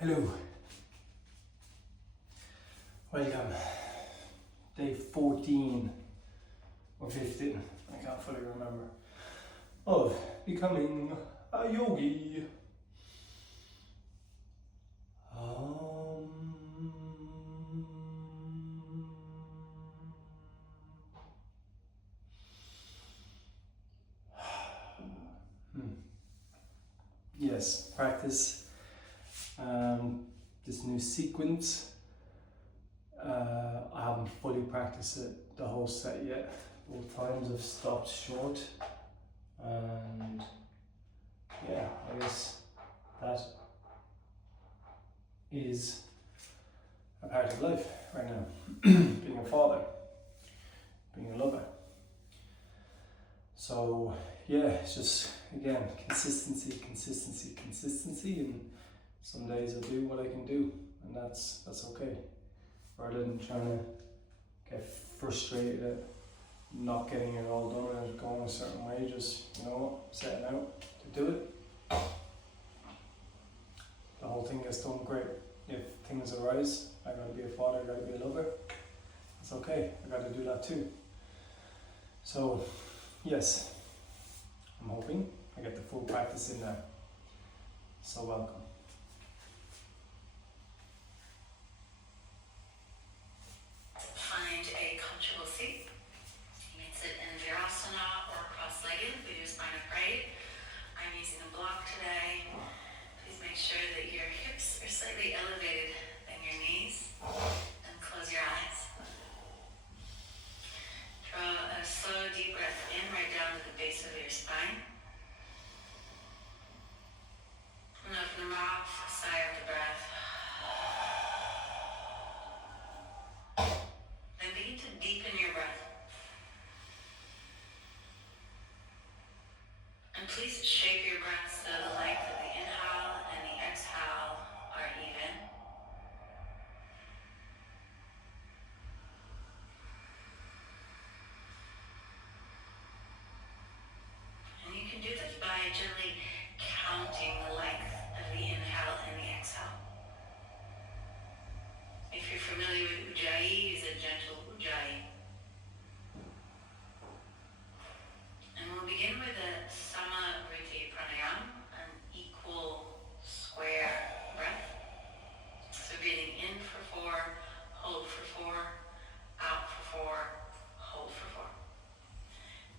Hello, welcome. Day 14 or 15, I can't fully remember, of becoming a yogi. Yes, practice this new sequence. I haven't fully practiced it the whole set yet. Both times I've stopped short, and yeah, I guess that is a part of life right now. Being a father, being a lover. So yeah, it's just again consistency, and some days I do what I can do, and that's okay. Rather than trying to get frustrated at not getting it all done and going a certain way, just setting out to do it. The whole thing gets done great. If things arise, I gotta be a father, I gotta be a lover. It's okay, I gotta do that too. So yes, I'm hoping I get the full practice in there. So welcome. Find a comfortable seat. You can sit in Asana or cross-legged with your spine upright. I'm using a block today. Please make sure that your hips are slightly elevated than your knees, and close your eyes. Draw a slow, deep breath in right down to the base of your spine. And open the mouth, sigh out the breath. Then begin to deepen your breath. And please shape your breath so the length of the inhale and the exhale are even. And you can do this by gently counting the length of the inhale and the exhale. If you're familiar with Ujjayi, use a gentle Ujjayi. And we'll begin with a Sama pranayama, an equal square breath. So breathing in for 4, hold for 4, out for 4, hold for 4.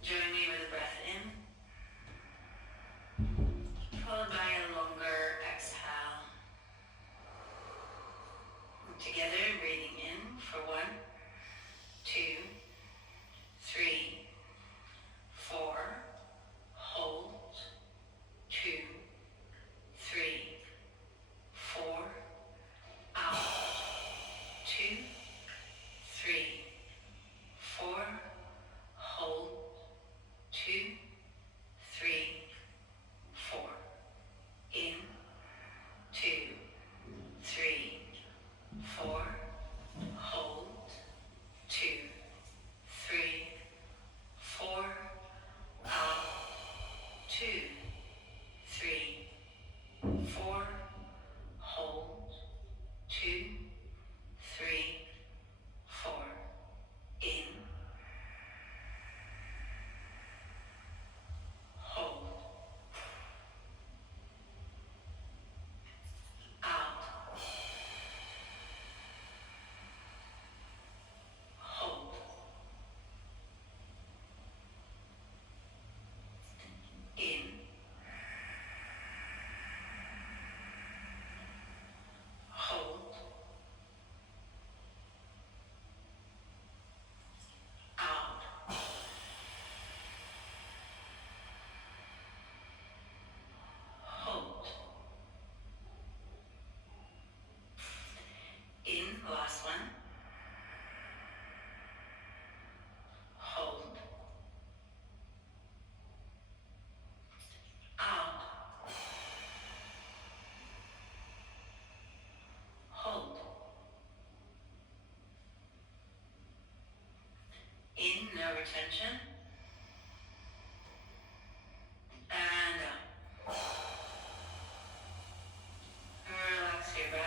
Join me with a breath in, followed by a longer exhale. Together, breathing in for 1, 2, 3, 4, hold, 2, 3, 4, out, 2, 3, 4, hold, 2, 3, 4, in, 2, 3, 4, hold, 2, 3, 4, out, 2, 3, 4, hold, 2, 3, 4, in, hold, out, hold, in, hold, out, hold, in, last one, hold, out, hold, in, no retention, and out. Relax your breath.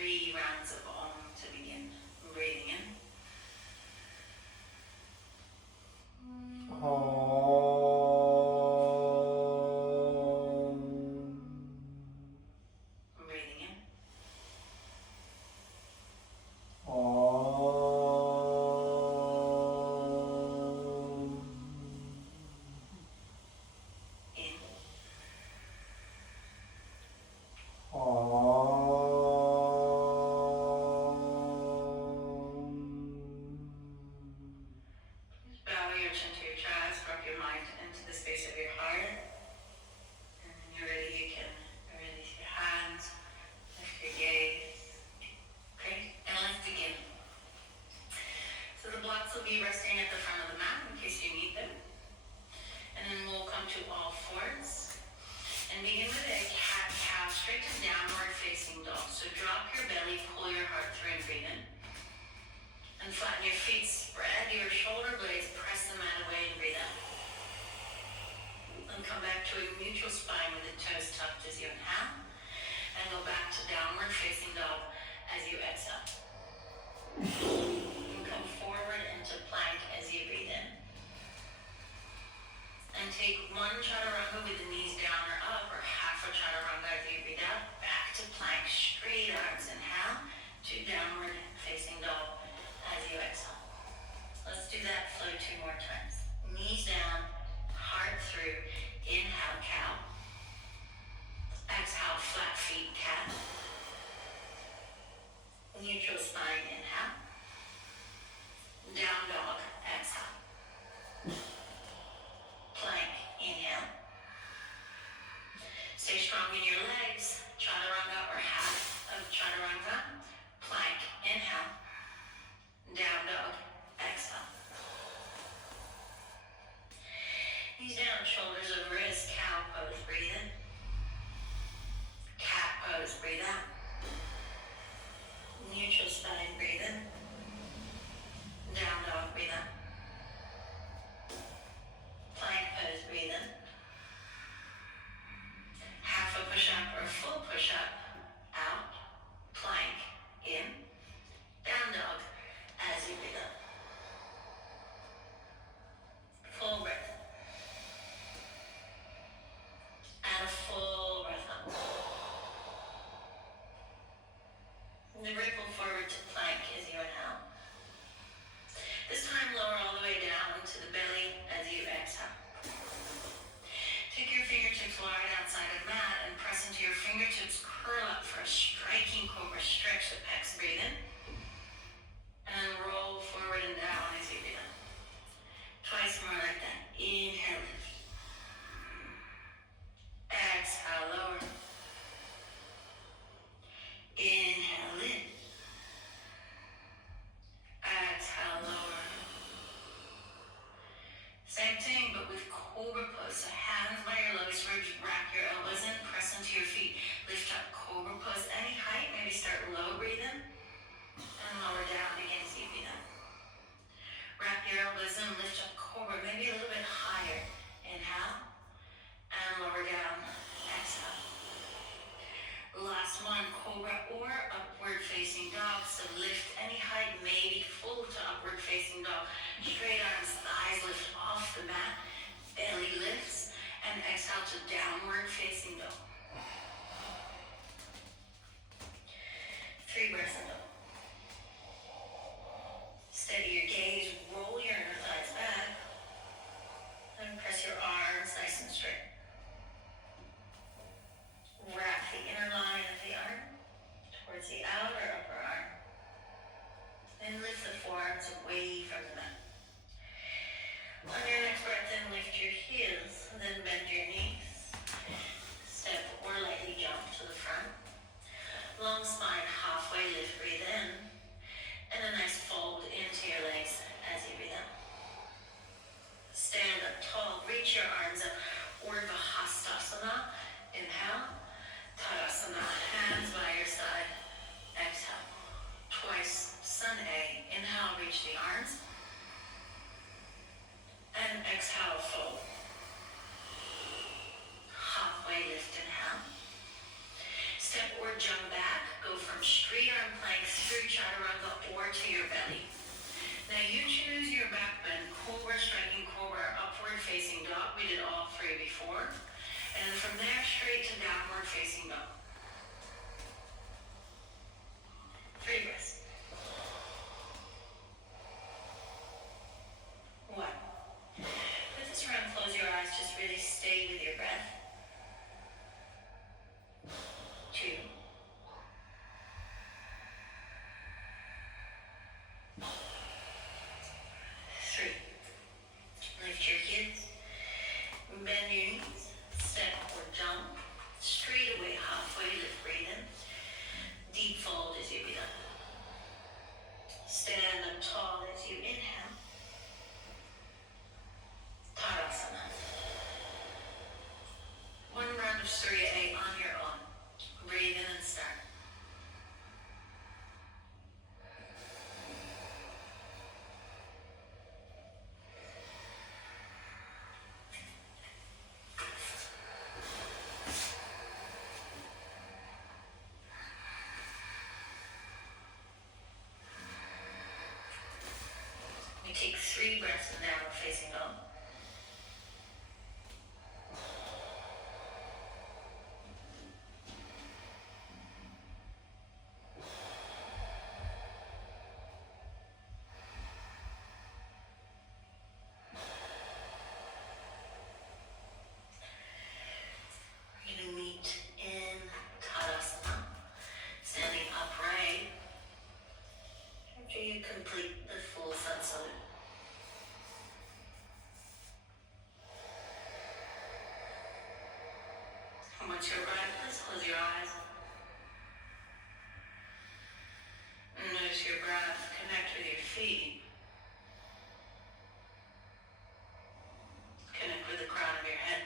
3 rounds of Om to begin. Breathing in. Breathing in. In. Bow your chin to your chest, drop your mind into the space of your heart. And when you're ready, you can release your hands, lift your gaze. Great, and let's begin. So the blocks will be resting at the front of the mat in case you need them. And then we'll come to all fours. And begin with a cat-cow, straight to downward facing dog. So drop your belly, pull your heart through and breathe in. And flatten your feet, spread your shoulder blades, press the mat away and breathe out. And come back to a neutral spine with the toes tucked as you inhale. And go back to downward facing dog as you exhale. And come forward into plank as you breathe in. And take one chaturanga with the knees down or up, or half a chaturanga as you breathe out. Back to plank, straight arms, inhale, to downward facing dog as you exhale. Let's do that flow 2 more times. Knees down, heart through, inhale, cow. Exhale, flat feet, cat. Neutral spine, inhale. Down dog, exhale. Plank, inhale. Stay strong in your legs, chaturanga or half of chaturanga. Plank, inhale. Down dog, exhale. Knees down, shoulders over wrists, cow pose, breathe in. Cat pose, breathe out. Neutral spine, breathe in. Down dog, breathe out. Plank pose, breathe in. Half a push-up or full push-up, out. Plank, in. Down dog, as you breathe up. Full breath. And a full breath up. And then ripple forward to plank as you inhale. This time lower all the way down to the belly as you exhale. Take your fingertips wide outside of the mat and press into your fingertips, curl up for a striking cobra. Stretch the pecs, breathe in. And roll forward and down as you breathe in. Twice more like that. Inhale, lift. Exhale, lower. Inhale, lift. Exhale, lower. Same thing, but with cobra pose. So hands by your lowest ribs, wrap your elbows in, press into your feet. Lift up, cobra pose. Any height, maybe start low, breathe in. And lower down again as you breathe in. Wrap your elbows in, lift up, cobra, maybe a little bit higher. Inhale. And lower down. Exhale. Last one, cobra or upward facing dog. So lift any height, maybe full to upward facing dog. Straight arms, thighs lift off the mat. Belly lifts. And exhale to downward facing dog. 3 breaths in dog. Steady your gaze, roll your inner thighs back. And press your arms nice and straight. Wrap the inner line of the arm towards the outer upper arm. And lift the forearms away from the mat. On your next breath in, lift your heels, then bend your knees. Step or lightly jump to the front. Long spine, halfway lift, breathe in. And a nice fold into your legs as you breathe out. Stand up tall, reach your arms up. Urdhva Hastasana. Inhale. Tadasana, hands by your side. Exhale. Twice, Sun A. Inhale, reach the arms. And exhale, fold. Halfway lift, inhale. Step or jump back. Go from street And from there, straight to downward facing dog. 3 breaths. 1. For this round, close your eyes, just really stay with your breath. 2. 3. Lift your heels, bend your knees, step or jump, straight away, halfway lift, breathe in. Deep fold as you breathe up. Stand up tall as you inhale. Tadasana. 1 round of Surya A on your own. Breathe in and start. We take 3 breaths in downward facing dog. We're going to meet in Tadasana, standing upright. After you complete the full sun salute. And once you're right, let's close your eyes. And notice your breath, connect with your feet. Connect with the crown of your head.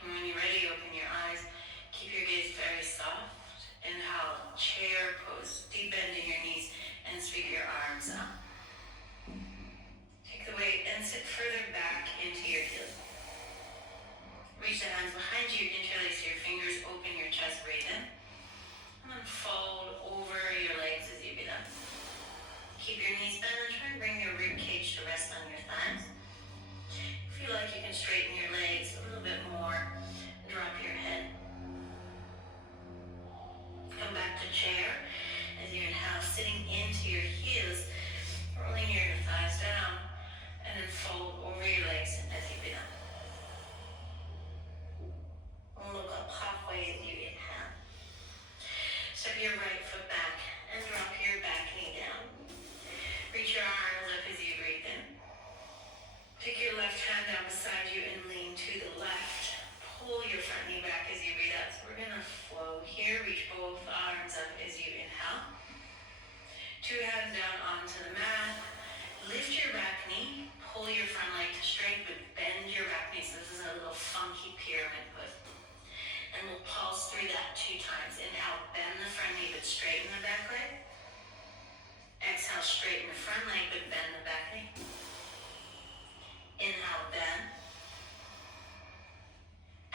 And when you're ready, open your eyes. Keep your gaze very soft. Inhale, chair pose, deep bending your knees, and sweep your arms up. Take the weight and sit further back into your heels. Reach the hands behind you, interlace your fingers, open your chest, breathe in. And then fold over your legs as you breathe out. Keep your knees bent and try and bring your rib cage to rest on your thighs. Feel like you can straighten your legs a little bit more. Drop your head. Come back to chair as you inhale, sitting into your heels, rolling your thighs down, and then fold over your legs as you breathe out. Look up halfway as you inhale. Step your right foot back and drop your back knee down. Reach your arms up as you breathe in. Take your left hand down beside you and lean to the left. Pull your front knee back as you breathe out. So we're going to flow here. Reach both arms up as you inhale. 2 hands down onto the mat. Lift your back knee. Pull your front leg to straight, but bend your back knee. So this is a little funky pyramid pose. And we'll pulse through that 2 times. Inhale, bend the front knee, but straighten the back leg. Exhale, straighten the front leg, but bend the back knee. Inhale, bend.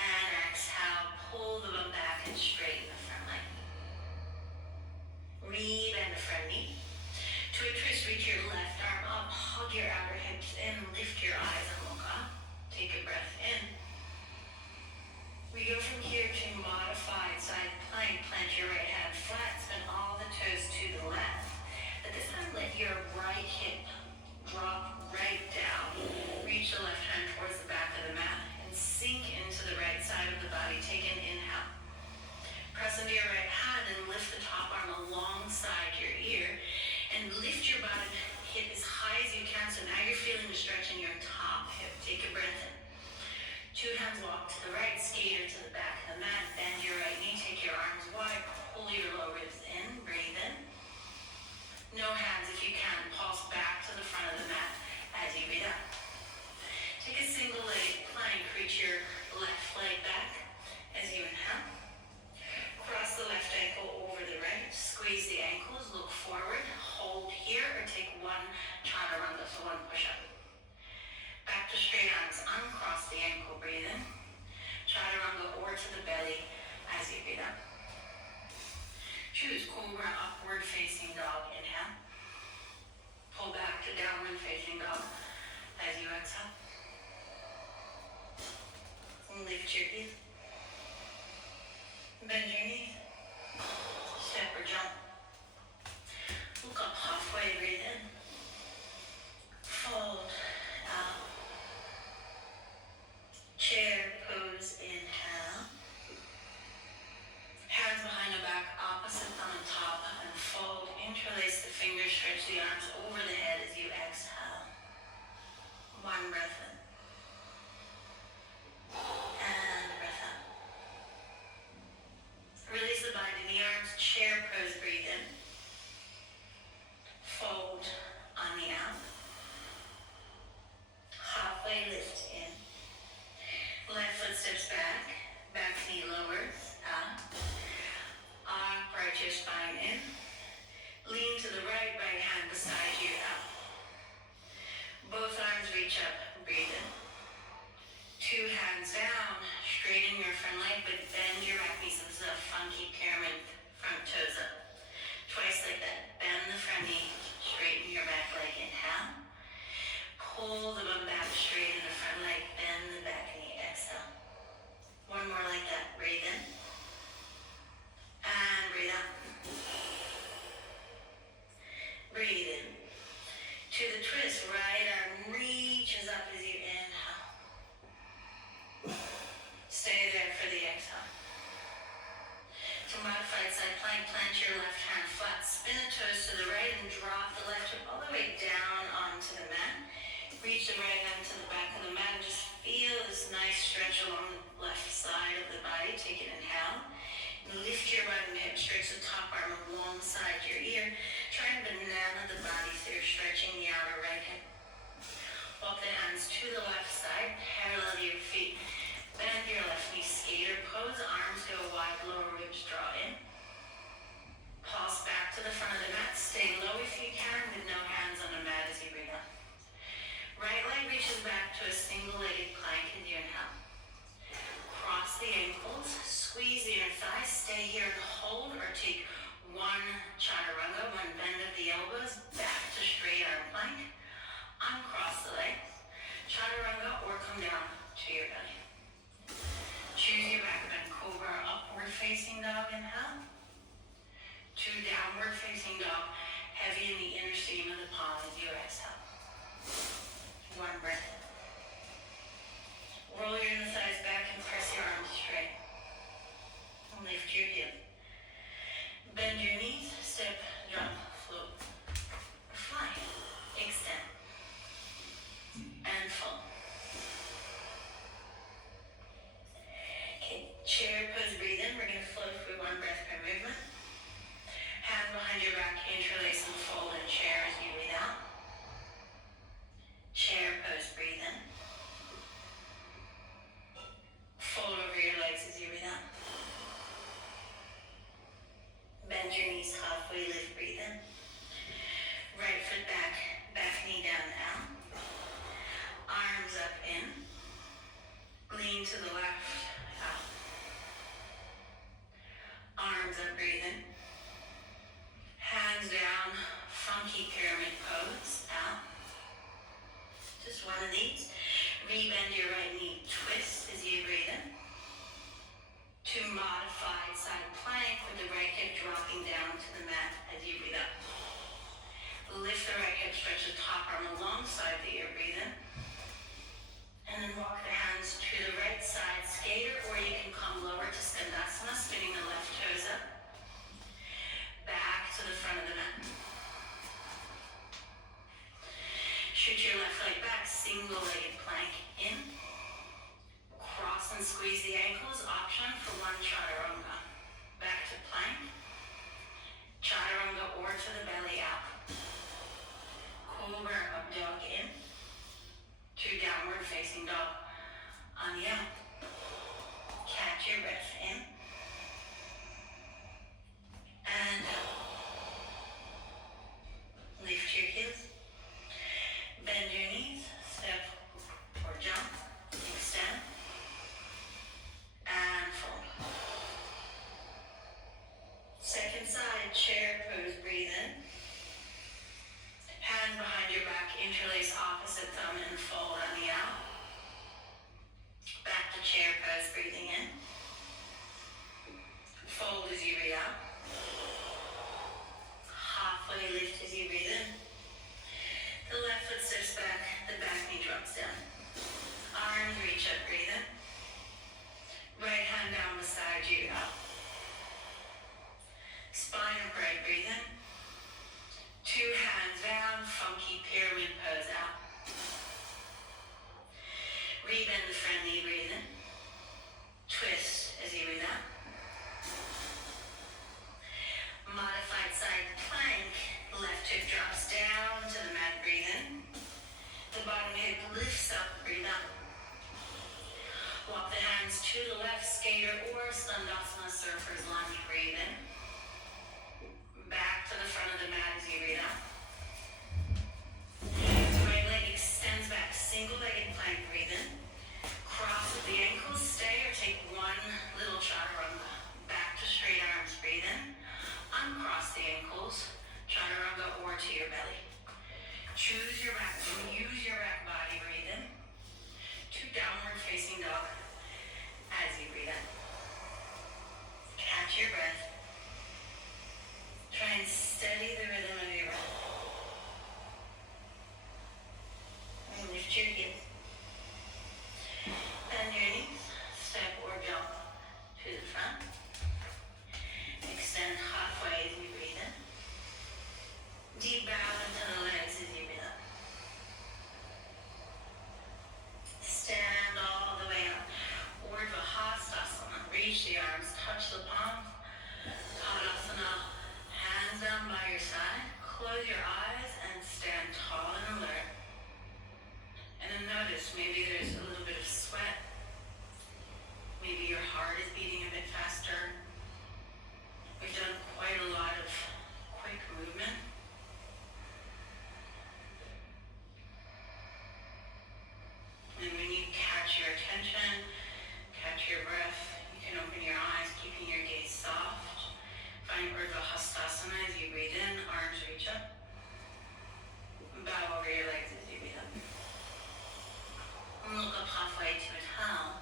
And exhale, pull the bum back and straighten the front leg. Re-bend the front knee. To a twist, reach your left arm up, hug your outer hips in, lift your eyes and look up. Take a breath in. We go from here to modified side plank. Plant your right hand flat, spin all the toes to the left. But this time, let your right hip drop right down. Reach the left hand towards the back of the mat and sink into the right side of the body. Take an inhale. Press into your right hand and lift the top arm alongside your ear. And lift your bottom hip as high as you can. So now you're feeling the stretch in your top hip. Take a breath in. 2 hands walk to the right, skater to the back of the mat. Bend your right knee. Take your arms wide. Pull your low ribs in. Breathe in. No hands if you can. Pulse back to the front of the mat as you breathe out. Take a single-legged plank. Reach your left leg back as you inhale. Cross the left ankle over the right. Squeeze the ankles. Look forward. Hold here or take 1 chaturanga, so 1 push-up. Back to straight arms. Uncross the ankle. Breathe in. Chaturanga or to the belly as you breathe out. Choose cobra, upward facing dog. Inhale. Pull back to downward facing dog as you exhale. your heels. Bend your knees. Step or jump. Look up halfway, breathe in. Fold out. Chair pose, inhale. Hands behind the back, opposite thumb on top, and fold. Interlace the fingers, stretch the arms over the head as you exhale. One breath in. And breath out. Release the body in the arms, chair pose, breathe in. Fold on the out. Halfway lift in. Left foot steps back. Back knee lowers. Out. Upright your spine in. Lean to the right, right hand beside you. Out. Both arms reach up. Breathe in. Two hands down. Straighten your front leg, but bend your back knees. This is a funky pyramid. Front toes up. Twice like that. Bend the front knee. Straighten your back leg. Inhale. Pull the bum back straight in the front leg. Bend the back knee. Exhale. One more like that. Breathe in. And breathe out. Breathe in. To the twist. Right arm reaches up as you inhale. Stay there for the exhale. To modified side plank, plant your left hand flat. Spin the toes to the right and drop the left hip all the way down onto the mat. Reach the right hand to the back of the mat and just feel this nice stretch along the left side of the body. Take an inhale. And lift your right hip, stretch the top arm alongside your ear. Try and banana the body so you're stretching the outer right hip. Walk the hands to the left side, parallel to your feet. Bend your left knee, skater pose. Arms go wide, lower ribs draw in. Pulse back to the front of the mat. Stay low if you can with no hands on the mat as you breathe out. Right leg reaches back to a single-legged plank as you inhale. Cross the ankles, squeeze the inner thighs, stay here and hold or take one chaturanga, one bend of the elbows, back to straight arm plank. Uncross the legs, chaturanga or come down to your belly. Choose your back bend, cobra, upward facing dog, inhale. To downward facing dog, heavy in the inner seam of the palm as you exhale. One breath. Roll your inner thighs back and press your arms straight. And lift your heels. Bend your knees, step, jump, float, or fly. Extend. And fold. Okay, chair pose, breathe in. We're going to float for one breath per movement. Hands behind your back, interlace and fold in chair as you breathe out. Chair pose, breathe in. Fold over your legs as you breathe out. Bend your knees halfway, lift, breathe in. Right foot back, back knee down, out. Arms up in. Lean to the left, out. Arms up, breathe in. Hands down, funky pyramid pose, out. Just one of these. Rebend your right knee, twist as you breathe in. To modified side plank with the right hip dropping down to the mat as you breathe up. Lift the right hip, stretch the top arm alongside the ear, breathe in. And then walk the hands to the right side, skater, or you can come lower to Skandasana, spinning the left toes up. Back to the front of the mat. Shoot your left leg back, single-legged plank in. Cross and squeeze the ankles, option for one chaturanga. Back to plank. Chaturanga or to the belly out. Cobra up dog in. To downward facing dog on the out. Catch your breath in. And out. Lift your heels. Bend your knees, step or jump, extend, and fold. Second side, chair pose, breathe in. Hand behind your back, interlace opposite thumb and fold on the out. Back to chair pose, breathe in. ankles, chaturanga, or to your belly. Choose your back, use your back body, breathe in to downward facing dog as you breathe in. Catch your breath. Try and steady the rhythm of your breath. And lift your heels. Bend your knees, step or jump to the front. Extend halfway as you breathe in. Deep bow into the legs as you breathe up. Stand all the way up. Urdhva Hastasana. Reach the arms, touch the palms. Tadasana. Hands down by your side. Close your eyes and stand tall and alert. And then notice maybe there's a little bit of sweat. Maybe your heart is beating a bit faster. We've done quite a lot of quick movement. And when you catch your attention, catch your breath, you can open your eyes, keeping your gaze soft. Find Urdhva Hastasana as you breathe in, arms reach up. Bow over your legs as you breathe up. And look up halfway to inhale.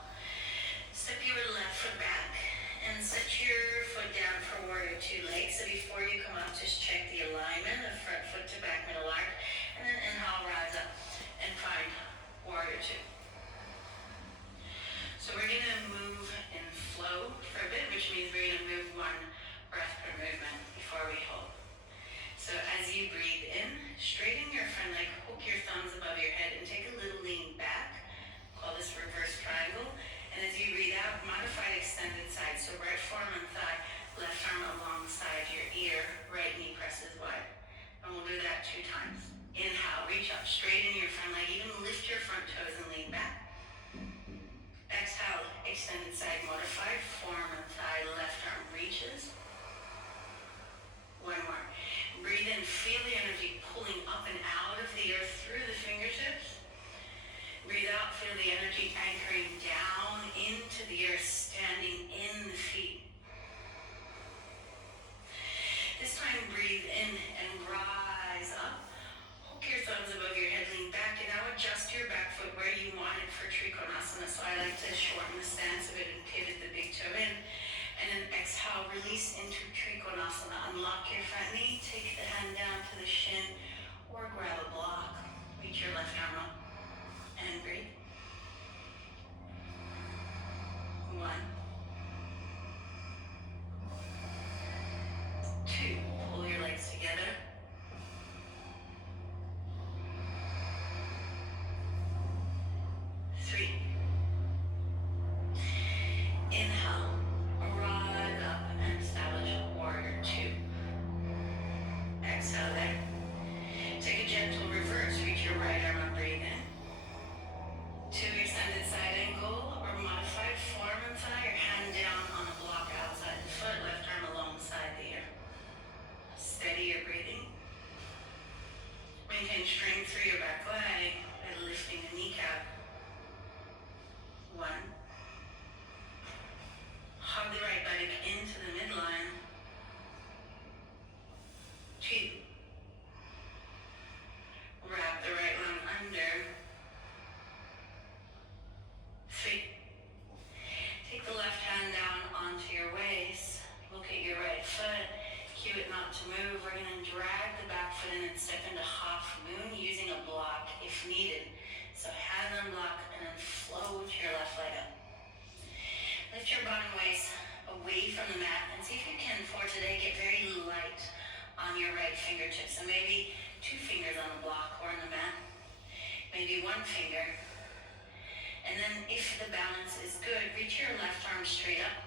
Step your left foot back and set your foot down for warrior two legs. So before you come up, just check the alignment of front foot to back middle arc. And then inhale, rise up and find warrior two. So we're going to move in flow for a bit, which means we're going to move one breath per movement before we hold. So as you breathe in, straighten your front leg, hook your thumbs above your head and take a little lean back. Call this reverse triangle. And as you breathe out, modified extended side. So right forearm and thigh, left arm alongside your ear, right knee presses wide. And we'll do that 2 times. Inhale, reach up, straighten your front leg, even lift your front toes and lean back. Exhale, extended side modified, forearm and thigh, left arm reaches. One more. Breathe in, feel the energy pulling up and out of the earth through the fingertips. Breathe out, feel the energy anchoring down into the earth, standing in the feet. This time breathe in and rise up. Hook your thumbs above your head, lean back, and now adjust your back foot where you want it for Trikonasana. So I like to shorten the stance of it and pivot the big toe in. And then exhale, release into Trikonasana. Unlock your front knee, take the hand down to the shin, or grab a block. Reach your left arm up and breathe. 1, 2, pull your legs together. 3. Inhale, rise up and establish warrior 2. Exhale there. Take a gentle reverse, reach your right arm and breathe in. 2 extended side angle or modified forearm and thigh, your hand down on a block outside the foot, left arm alongside the ear. Steady your breathing. Maintain strength through your back leg by lifting the kneecap. 1. Hug the right buttock into the midline. 2. Wrap the right lung under. 3. Take the left hand down onto your waist. Look at your right foot. Cue it not to move. We're going to drag the back foot in and step into half moon using a block if needed. So hand on block and then float your left leg up. Lift your bottom waist away from the mat and see if you can, for today, get very light on your right fingertips. So maybe 2 fingers on the block or on the mat. Maybe 1 finger. And then if the balance is good, reach your left arm straight up.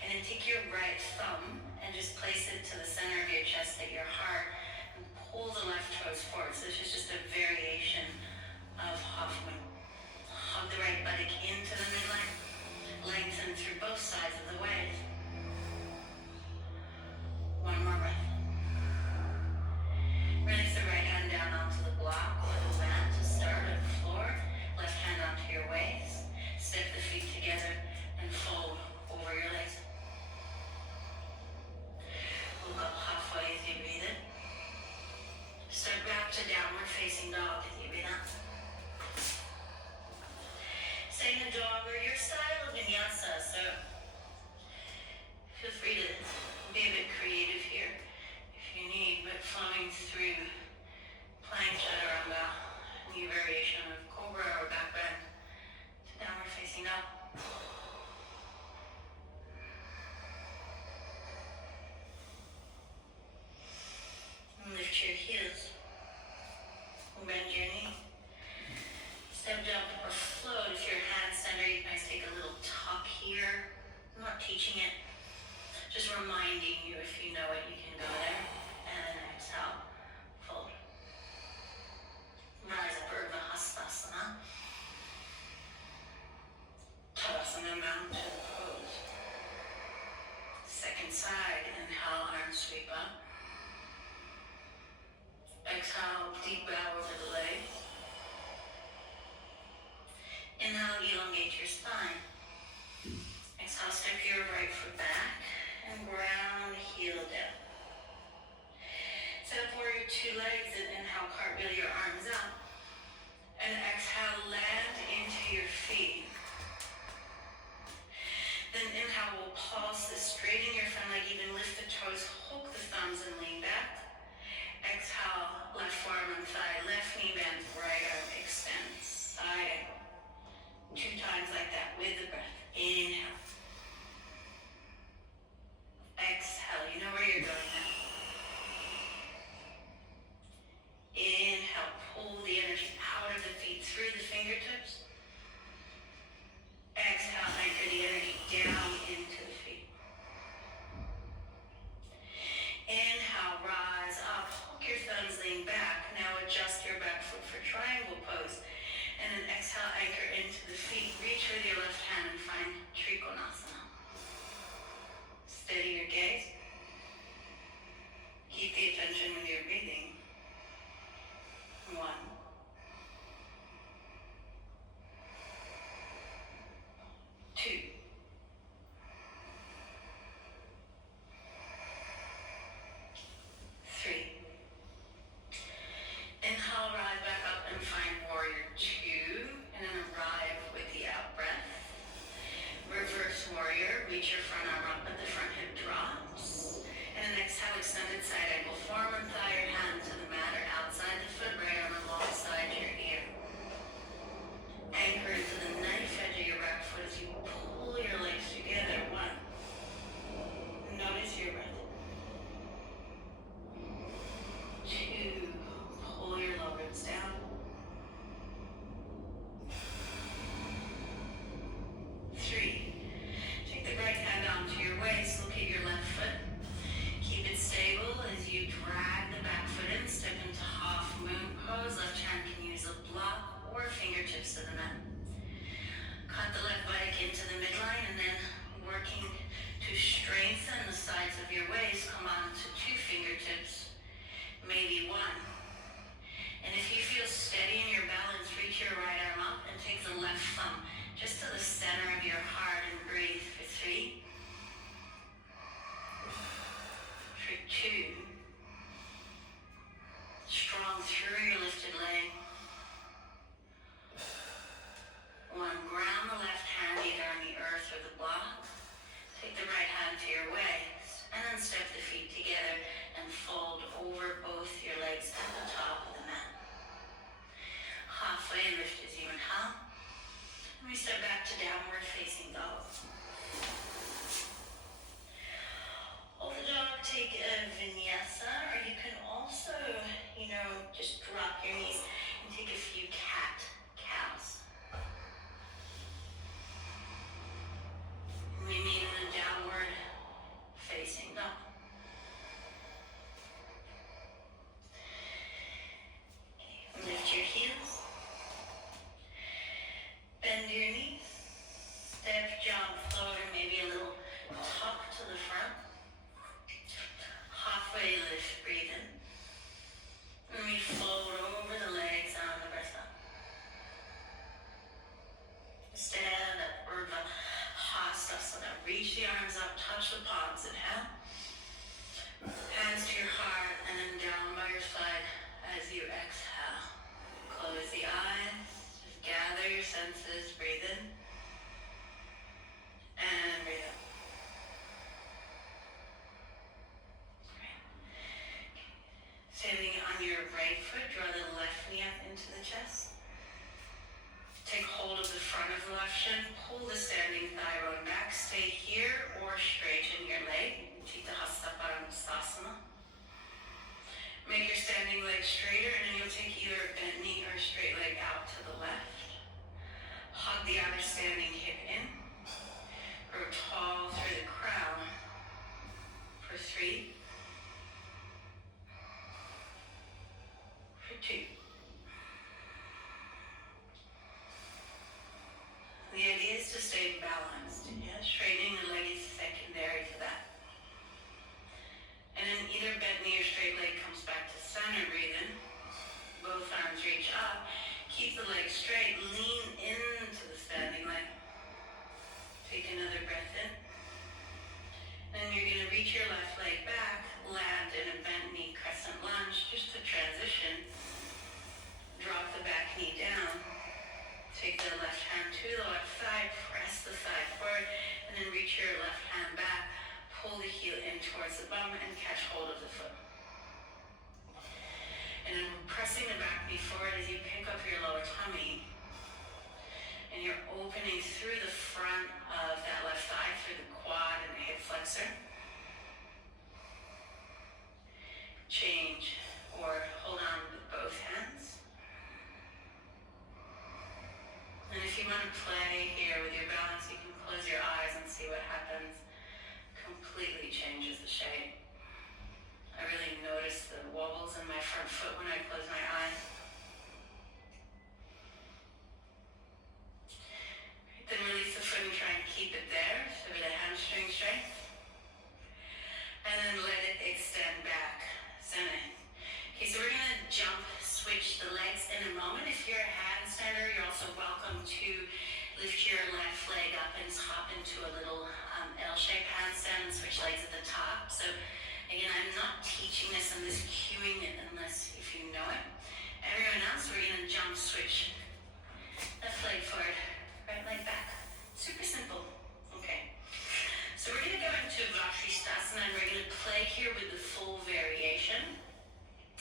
And then take your right thumb and just place it to the center of your chest at your heart. And pull the left toes forward. So this is just a variation of half moon. Hug the right buttock into the midline. Lengthen through both sides of the waist. 1 more breath. Release the right hand down onto the block or the mat to start at the floor. Left hand onto your waist. Step the feet together and fold over your legs. Look up halfway as you heels. Bend your knee. Step jump or float. If you're handstander, you can take a little tuck here. I'm not teaching it, just reminding you if you know it, you can go there. And exhale, fold. Rise up, Urdhva Hastasana. Tadasana, mountain pose. Second side, inhale, arms sweep up. Exhale, deep bow over the legs. Inhale, elongate your spine. Exhale, step your right foot back and ground the heel down. Set up warrior two legs and inhale, cartwheel your arms up. And exhale, land into your feet. Then inhale, we'll pulse this, straighten your front leg, even lift the toes, hook the thumbs and lean back. Exhale, left forearm and thigh, left knee bends, right arm extends, side angle. 2 times like that with the breath. Inhale. Exhale, you know where you're going now. Inhale, pull the energy out of the feet, through the fingertips. Exhale, anchor the energy down into the feet. Inhale, rise up, hook your thumbs, lean back. Now adjust your back foot for triangle pose. And then exhale, anchor into the feet. Reach with your left hand and find Trikonasana. Steady your gaze. Keep the attention when you're breathing. 1. 2. 3. Inhale, rise back up and find warrior 2. And then arrive with the out breath. Reverse warrior, reach your front arm up, but the front hip drops. And then exhale, extended side angle, forearm and thigh, your hand to the mat or outside the foot, right arm alongside your ear. Anchor into the knife edge of your back foot as you pull your legs together. 1. Notice your breath. 2. Pull your low ribs down. 3. Take the right hand onto your waist, look at your left foot. Keep it stable as you drag the back foot in, step into half moon pose. Left hand can use a block or fingertips to the mat. Cut the left buttock into the midline and then working to strengthen the sides of your waist, come on to 2 fingertips, maybe 1. And if you feel steady in your balance, reach your right arm up and take the left thumb just to the center of your heart and breathe for 3. For 2. Strong through your lifted leg. 1. Ground the left hand either on the earth or the block. Take the right hand to your waist and then step the feet together and fold over both your legs to the top of the mat. Halfway lift as you inhale. And we step back to downward facing dog. Hold the dog, take a vinyasa, or you can also, just drop your knees and take a few cat cows. We meet in a downward facing dog. Lift your heels. Bend your knees. Step, jump, float, or maybe a little tuck to the front. Halfway lift, breathe in. And we fold over the legs on the breath up. Stand up, Urdhva Hastasana. Reach the arms up, touch the palms, inhale. Hands to your heart and then down by your side as you exhale. Close the eyes, just gather your senses, breathe in. And breathe out. Great. Standing on your right foot, draw the left knee up into the chest. Take hold of the front of the left shin, pull the standing thigh bone back, stay here or straighten your leg. You can take the Hasta Paramahansa. Make your standing reach your left leg back, land in a bent knee crescent lunge, just to transition. Drop the back knee down. Take the left hand to the left side, press the side forward, and then reach your left hand back, pull the heel in towards the bum, and catch hold of the foot. And then pressing the back knee forward as you pick up your lower tummy, and you're opening through the front of that left thigh, through the quad and the hip flexor. Change, or hold on with both hands. And if you want to play here with your balance, you can close your eyes and see what happens. Completely changes the shape. I really notice the wobbles in my front foot when I close my eyes. Then release the foot and try and keep it there, so with a hamstring strength. And then let it extend back, center. Okay, so we're gonna jump, switch the legs in a moment. If you're a handstander, you're also welcome to lift your left leg up and hop into a little L-shaped handstand and switch legs at the top. So again, I'm not teaching this, I'm just cueing it unless if you know it. Everyone else, we're gonna jump, switch. Left leg forward, right leg back. Super simple. Okay. So we're gonna go into Vashisthasana and we're gonna play here with the full variation.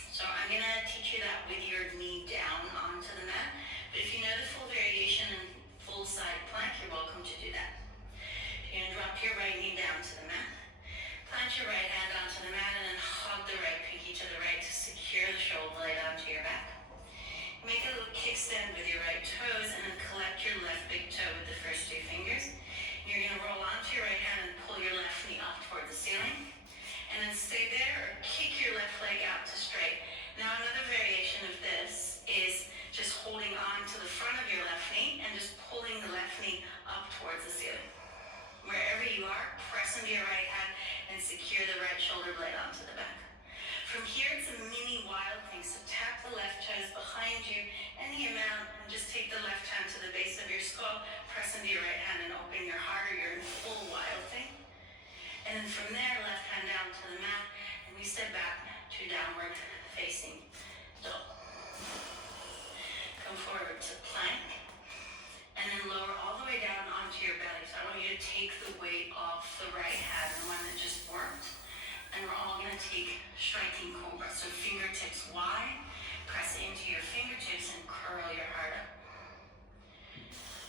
So I'm gonna teach you that with your knee down onto the mat. But if you know the full variation and full side plank, you're welcome to do that. You're gonna drop your right knee down to the mat. Plant your right hand onto the mat and then hug the right pinky to the right to secure the shoulder blade onto your back. Make a little kickstand with your right toes and then collect your left big toe with the first two fingers. You're going to roll onto your right hand and pull your left knee up toward the ceiling. And then stay there or kick your left leg out to straight. Now another variation of this is just holding on to the front of your left knee and just pulling the left knee up towards the ceiling. Wherever you are, press into your right hand and secure the right shoulder blade onto the back. From here, it's a mini wild thing, so tap the left toes behind you, any amount, and just take the left hand to the base of your skull, press into your right hand and open your heart, or you're in full wild thing. And then from there, left hand down to the mat, and we step back to downward facing dog. Come forward to plank, and then lower all the way down onto your belly. So I want you to take the weight off the right hand, the one that just worked. And we're all going to take striking cobra. So fingertips wide, press into your fingertips and curl your heart up.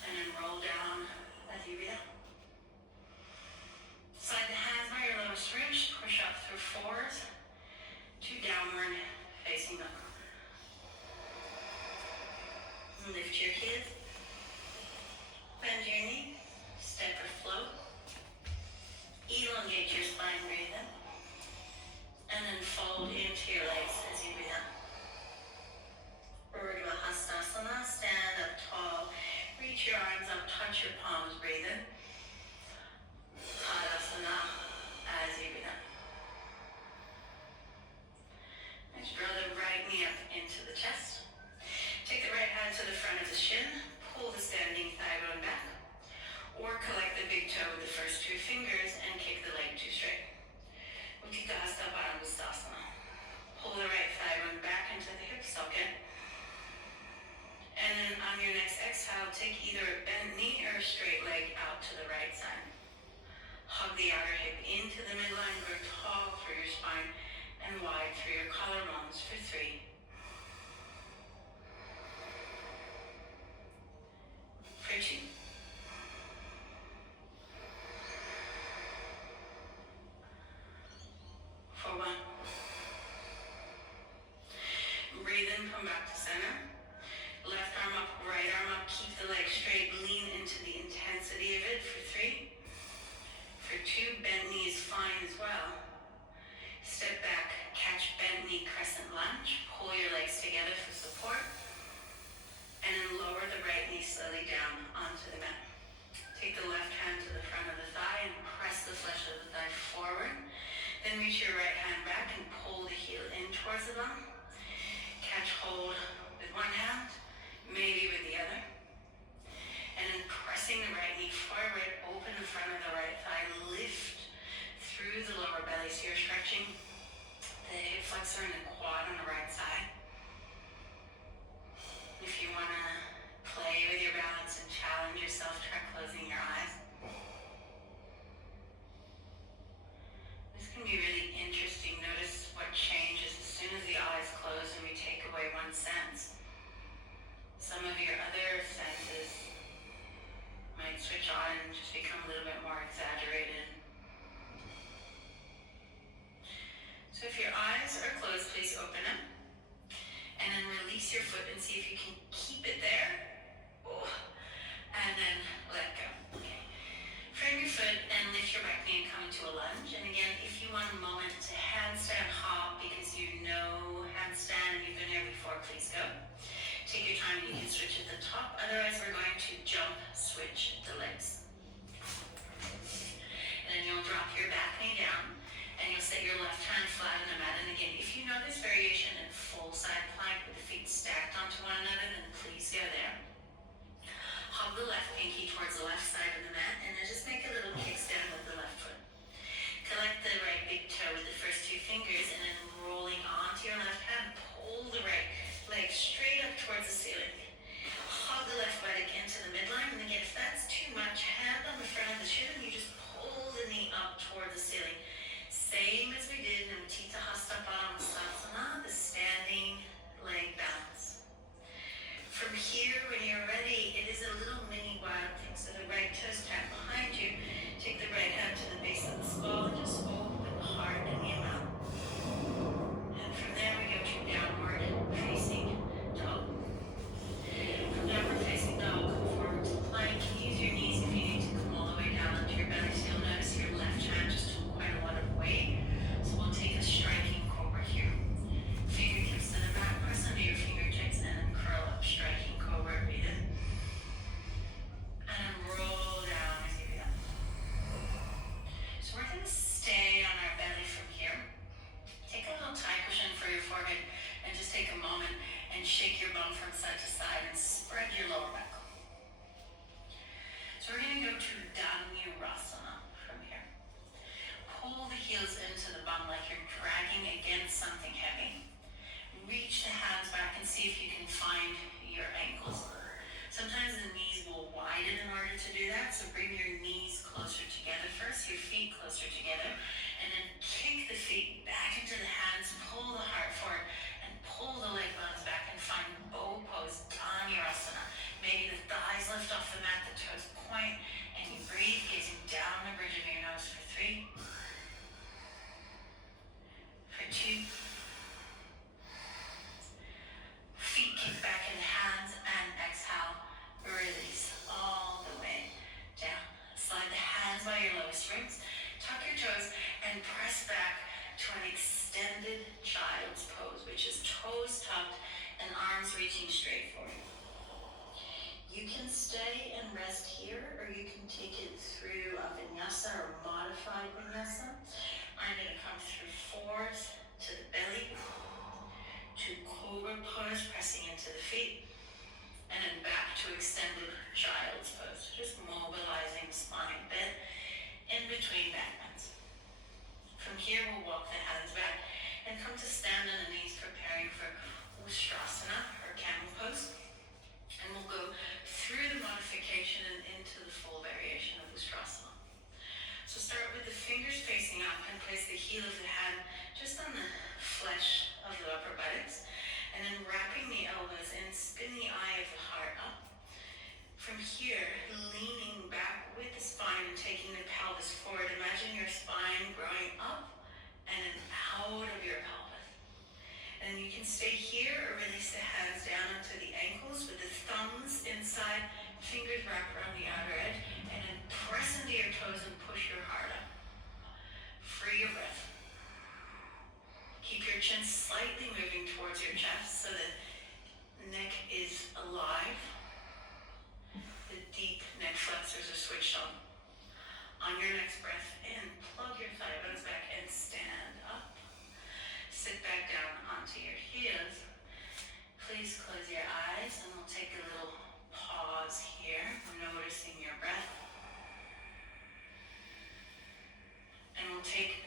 And then roll down as you breathe out. Slide the hands by your lowest ribs, push up through fours to downward facing dog. Lift your head, bend your knee, step or float. Elongate your spine, breathe in. And then fold into your legs as you breathe out. Forward Vashisthasana, stand up tall. Reach your arms up, touch your palms, breathe in. Tadasana as you breathe out. Next, draw the right knee up into the chest. Take the right hand to the front of the shin. Pull the standing thigh bone back. Or collect the big toe with the first two fingers and kick the leg too straight. Pull the right thigh bone back into the hip socket. And then on your next exhale, take either a bent knee or a straight leg out to the right side. Hug the outer hip into the midline, grow tall through your spine and wide through your collarbones for 3. For 2. For 1. Breathe in, come back to center. Left arm up, right arm up, keep the leg straight, lean into the intensity of it for 3. For 2, bent knee is fine as well. Step back, catch bent knee crescent lunge, pull your legs together for support, and then lower the right knee slowly down onto the mat. Take the left hand to the front of the thigh and press the flesh of the thigh forward. Then reach your right hand back and pull the heel in towards the bum. Catch hold with one hand, maybe with the other. And then pressing the right knee forward, open the front of the right thigh, lift through the lower belly. So you're stretching the hip flexor and the quad on the right side. If you want to play with your balance and challenge yourself, try closing your eyes. This can be really interesting. Notice what changes as soon as the eyes close and we take away one sense. Some of your other senses might switch on and just become a little bit more exaggerated. So if your eyes are closed, please open them. And then release your foot and see if you can keep it there. Oh. And then let go. Okay. Frame your foot and lift your back knee and come into a lunge. And again, if you want a moment to handstand hop because you know handstand and you've been there before, please go. Take your time and you can switch at the top. Otherwise, we're going to jump, switch the legs. And then you'll drop your back knee down and you'll set your left hand flat on the mat. And again, if you know this variation in full side plank with the feet stacked onto one another, then please go there. Hug the left pinky towards the left side of the mat and then just make a little kickstand with the left foot. Collect the right big toe with the first two fingers and then rolling onto your left hand, pull the right leg straight up towards the ceiling. Hug the left buttock into the midline, and again, if that's too much, hand on the front of the shin, and you just pull the knee up towards the ceiling. Same as we did in Utthita Hasta Padmasana, the standing leg balance. From here, when you're ready, it is a little mini wild thing. So the right toes tap behind you. Take the right hand to the base of the skull and just open the heart and the mouth. And from there we go to downward facing dog. From downward facing dog, come forward to plank. Use your knees if you need to come all the way down onto your belly. So you'll notice your left hand just took quite a lot of weight. So we'll take a striking cobra here. Fingertips to the back, press under your fingertips and then curl up, striking cobra. Breathe in. And roll down as you breathe out. So we're going to stay on our belly from here. Take a little tie cushion for your forehead and just take a moment and shake your bum from side to side and spread your lower back. So we're going to go to Dhanurasana from here. Pull the heels into the bum like you're dragging against something heavy. Reach the hands back and see if you can find your ankles. Sometimes the knees will widen in order to do that, so bring your knees closer together first, your feet closer together, and then kick the feet back into the hands, pull the heart forward, and pull the leg bones back and find bow pose, Dhanurasana. Maybe the thighs lift off the mat, the toes point, and you breathe, gazing down the bridge of your nose for 3, for 2, feet kick back in the hands, and exhale, release all the way down. Slide the hands by your lowest ribs, tuck your toes, and press back to an extended child's pose, which is toes tucked and arms reaching straight forward. You can stay and rest here, or you can take it through a vinyasa or modified vinyasa. I'm going to come through fours to the belly, to cobra pose, pressing into the feet, and then back to extended child's pose. Just mobilizing spine bit in between back bends. From here, we'll walk the hands back and come to stand on the knees, preparing for Ustrasana or camel pose. And we'll go through the modification and into the full variation of Ustrasana. So start with the fingers facing up and place the heel of the hand just on the flesh of the upper buttocks. And then wrapping the elbows in, spin the eye of the heart up. From here, leaning back with the spine and taking the pelvis forward. Imagine your spine growing up and then out of your pelvis. And you can stay here or release the hands down onto the ankles with the thumbs inside, fingers wrap around the outer edge, and then press into your toes and push your heart up. Free your breath. Keep your chin slightly moving towards your chest so that neck is alive. The deep neck flexors are switched on. On your next breath in, plug your thigh bones back and stand up. Sit back down onto your heels. Please close your eyes and we'll take a little pause here, noticing your breath. And we'll take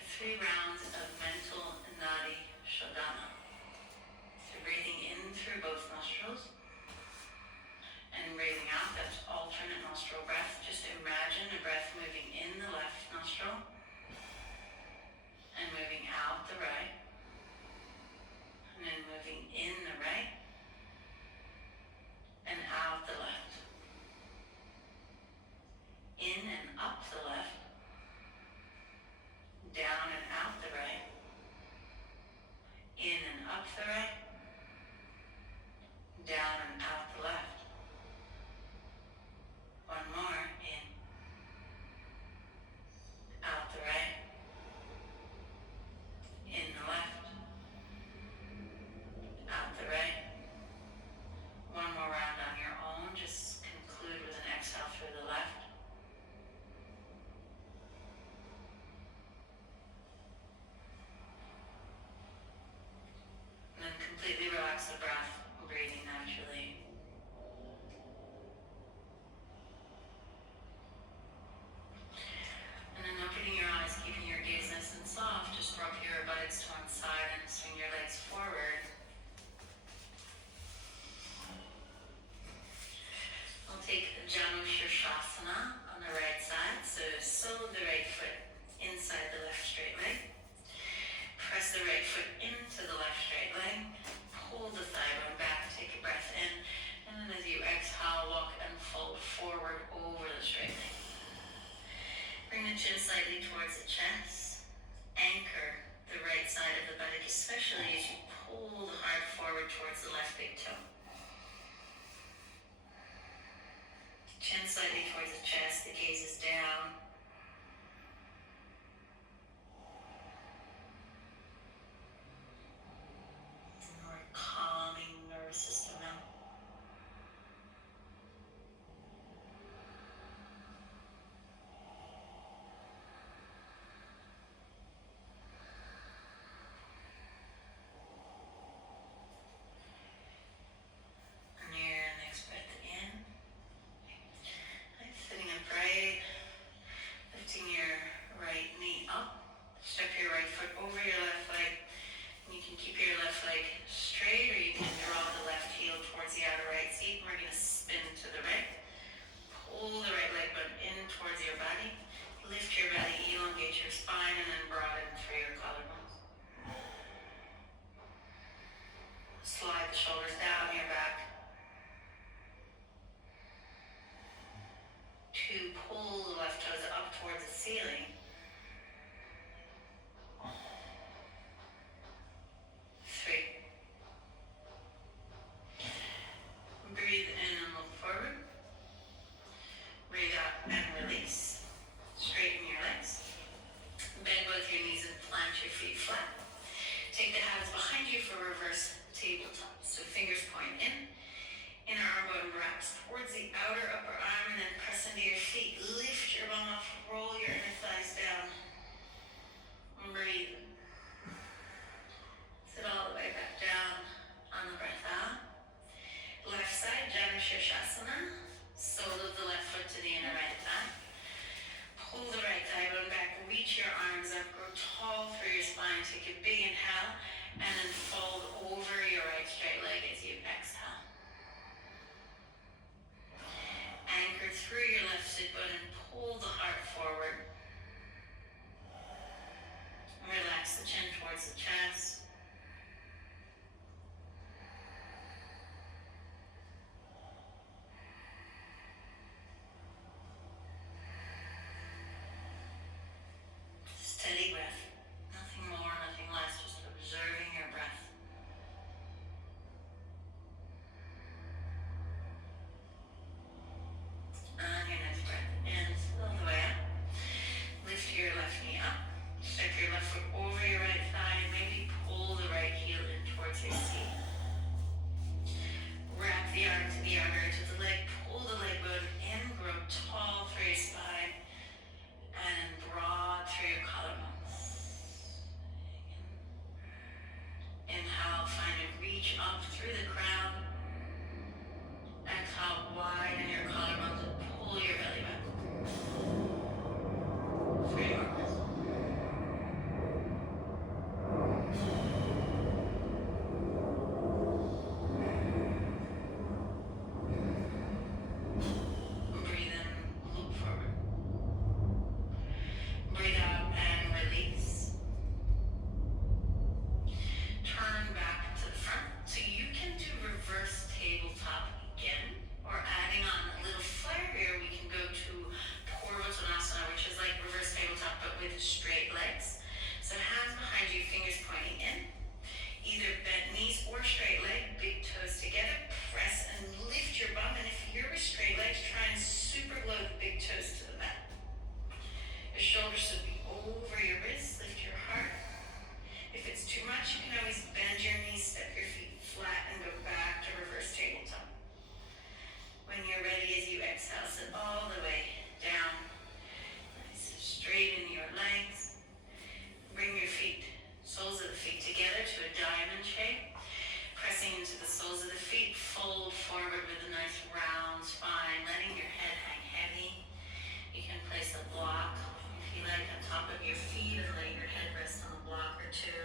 especially as you pull the heart forward towards the left big toe. Chin slightly towards the chest, the gaze is down. And we're calming the nervous system now. And your next breath in. Sitting upright, lifting your right knee up. Step your right foot over your left leg. And you can keep your left leg straight, or you can draw the left heel towards the outer right seat. We're going to spin to the right. Pull the right leg bone in towards your body. Lift your belly, elongate your spine, and then broaden through your collarbones. Slide the shoulders down your back. Two, pull the left toes up towards the ceiling. Three. Breathe in and look forward. Breathe out and release. Straighten your legs. Bend both your knees and plant your feet flat. Take the hands behind you for reverse tabletop. So fingers point in. Inner arm bone wraps towards the outer upper arm, and then press into your feet. Lift your bum up, roll your inner thighs down. Breathe. Sit all the way back down on the breath out. Left side, Janu Shirshasana. Sole of the left foot to the inner right thigh. Pull the right thigh bone back, reach your arms up, grow tall through your spine. Take a big inhale, and then fold over your right straight leg as you exhale. Anchor through your left sit bone and pull the heart forward. Relax the chin towards the chest. Steady breath. Nothing more, nothing less, just observing your breath. And your next breath in, all the way up. Lift your left knee up. Step your left foot over your right thigh, and maybe pull the right heel in towards your seat. Wrap the arm to the outer edge of the leg. Pull the leg bone in, grow tall through your spine, and broad through your collarbones. Inhale, find a reach up through the crown. Exhale, widen your collarbones and pull your belly back. Through your arms. Breathe in, look forward. Breathe out and release. Turn back to the front. So you can do reverse tabletop again, or adding on a little flair here, we can go to Purvottanasana, which is like reverse tabletop but with straight legs. So hands behind you, fingers pointing in. Either bent knees or straight leg, big toes together. Press and lift your bum, and if you're with straight legs, try and super glow the big toes to the mat. Your shoulders should be over your wrists. Lift your heart. If it's too much, you can always bend your knees, step your feet flat, and go back to reverse tabletop. When you're ready, as you exhale, sit all the way down. Nice, straighten your legs. Bring your feet, soles of the feet together to a diamond shape. Pressing into the soles of the feet, fold forward with a nice round spine, letting your head hang heavy. You can place a block, if you like, on top of your feet and let your head rest on a block or two.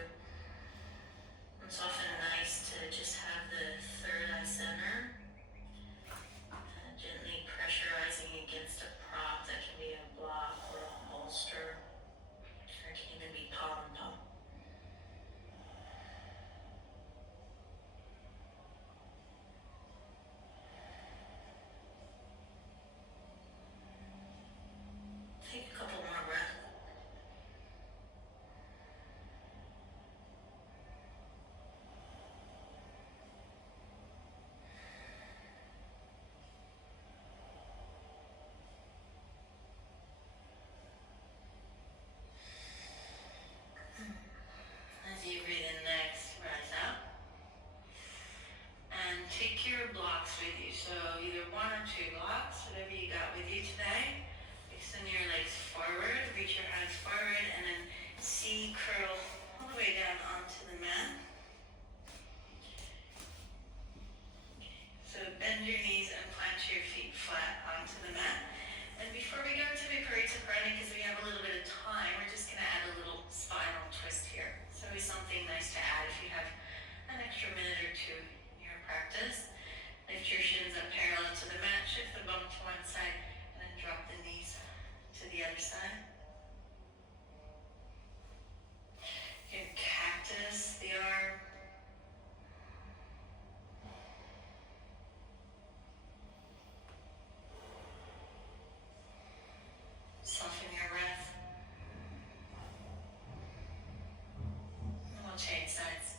Don't change sides.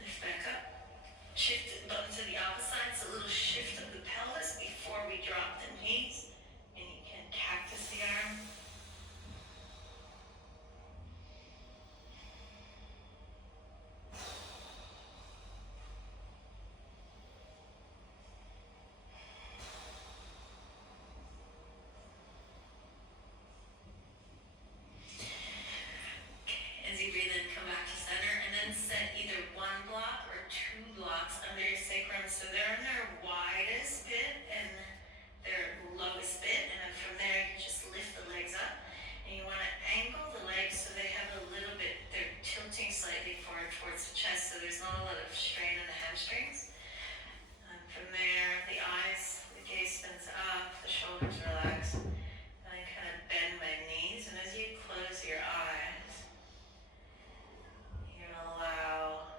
Lift back up. Shift the button to the opposite side. It's a little shift of the pelvis before we drop the knees. And you can cactus the arm. As you breathe in, come back to center, and then set either one block or two blocks under your sacrum. So they're in their widest bit and their lowest bit, and then from there you just lift the legs up. And you want to angle the legs so they have a little bit, they're tilting slightly forward towards the chest, so there's not a lot of strain in the hamstrings. And from there, the eyes, the gaze spins up, the shoulders relax. And I kind of bend my knees, and as you close your eyes, you're going to allow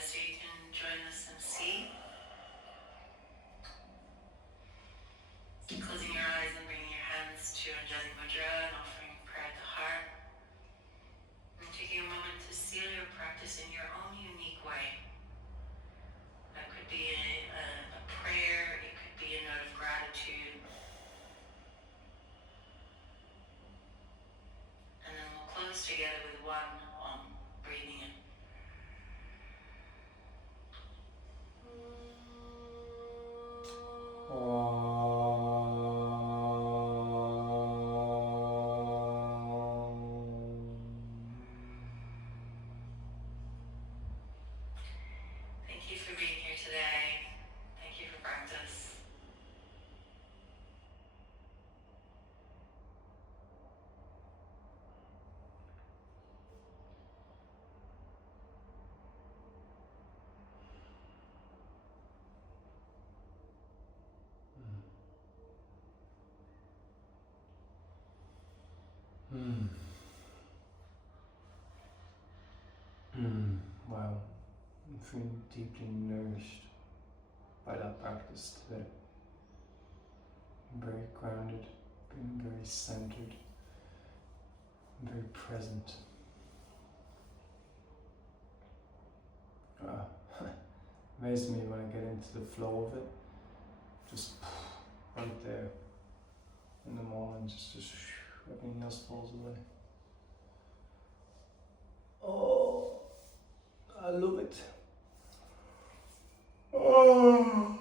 so you can join us and see. Closing your eyes and bringing your hands to Anjali Mudra and offering prayer at the heart. And taking a moment to seal your practice in your own unique way. That could be a prayer, it could be a note of gratitude. And then we'll close together with one breathing in. Thank you for being here today. Thank you for practice. Wow, I'm feeling deeply nourished by that practice today. I'm very grounded, being very centered, I'm very present. Amazes me when I get into the flow of it, just right there in the moment, just everything else falls away. Oh, I love it. Oh.